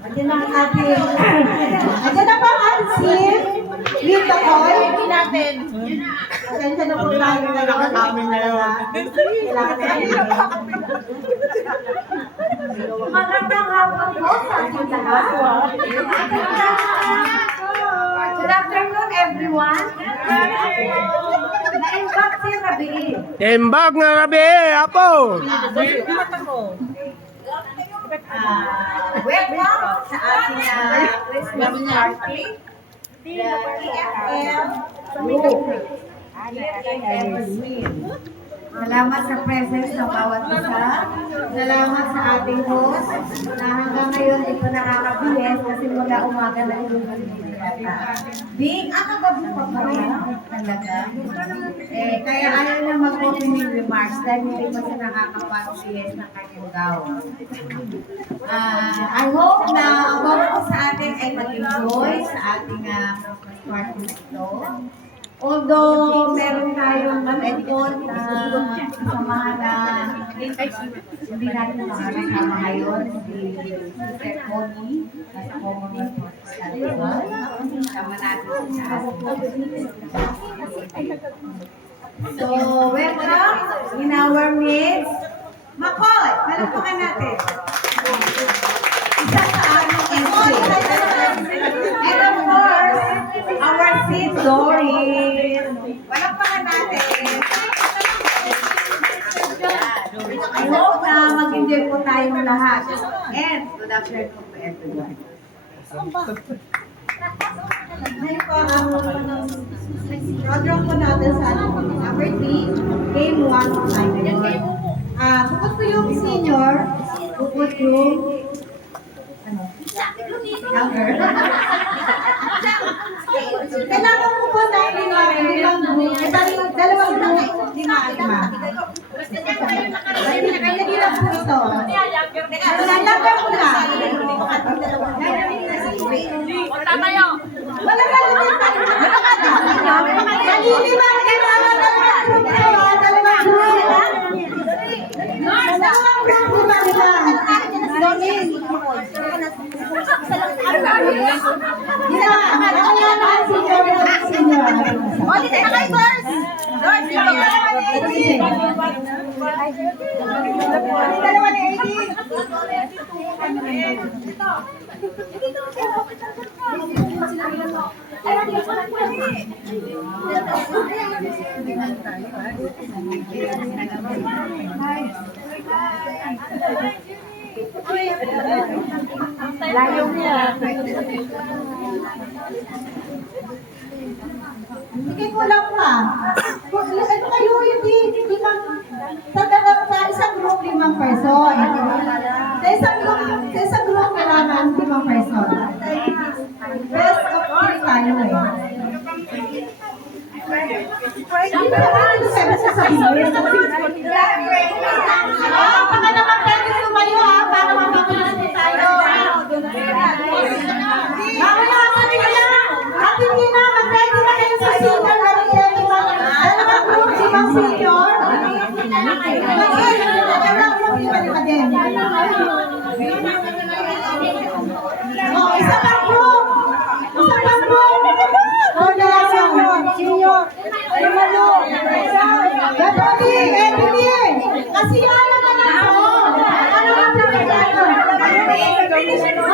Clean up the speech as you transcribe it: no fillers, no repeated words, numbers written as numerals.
Andiyan ang ating... Andiyan na ba ang ating sim? Lito Koy? Hindi natin. Pasensya na po tayo na Nakakamin na yun. Magandang hapon po sa ating lahat. Good afternoon, everyone. Na-invite si Rabi. Tembak nga rabi, apo! Welcome sa ating Christmas party. EFM Group. EFM Swim. Salamat sa presence ng bawat isa. Salamat sa ating host na hanggang ngayon ito nakakabiyes kasi mula umaga na yung Bing, kagabi pa ba talaga? Kaya ayaw na mag-opening remarks dahil hindi pa siya nakakapag-siyes ng kanyang gown. I hope na ang bawat sa atin ay mag-enjoy sa ating Christmas party ito. Although meron tayong malungkot na kasamahan na hindi natin makakasama ngayon, si Sister Connie, nasa Commonwealth Hospital. Kasama natin sa So, welcome in our midst. Makoy, palagpakan natin. Isa sa aming MC. And of course, our Sid Doris. Palagpakan natin. I hope na mag-enjoy po tayong lahat. And good afternoon po everyone. Ngayon po ang program po natin sa number 3, game 1 po tayo. Bukod po yung senior, bukod yung younger. Kailangan po po ng limang group. Dalawang group, lima. Hindi lang po ito. Younger po na. Tatayo! Wala ka naman tayo. Nalilima ka naman dalawang group kayo. Dalawang group, lima. Layo niya. Hindi kulang pa. Ano kayo hindi sa isang group 5 person. Sa isang group kailangan 5 person. Best of 3 tayo eh. Hindi pa rin sabi sa sabihin. Baka naman tayo sumayo para mapapilisan tayo. Mamaya kami na. At hindi na, mag-ready na kayo sa senior. Dalawang group, 5 senior. Dalawang group, 5 din. Isa pang group. Isa pang group. Dalawang group, senior. Lumalo. Gatoli, Ebony. Kasi ano na lang po. Ano ba pinagano? Ay, hindi tayo.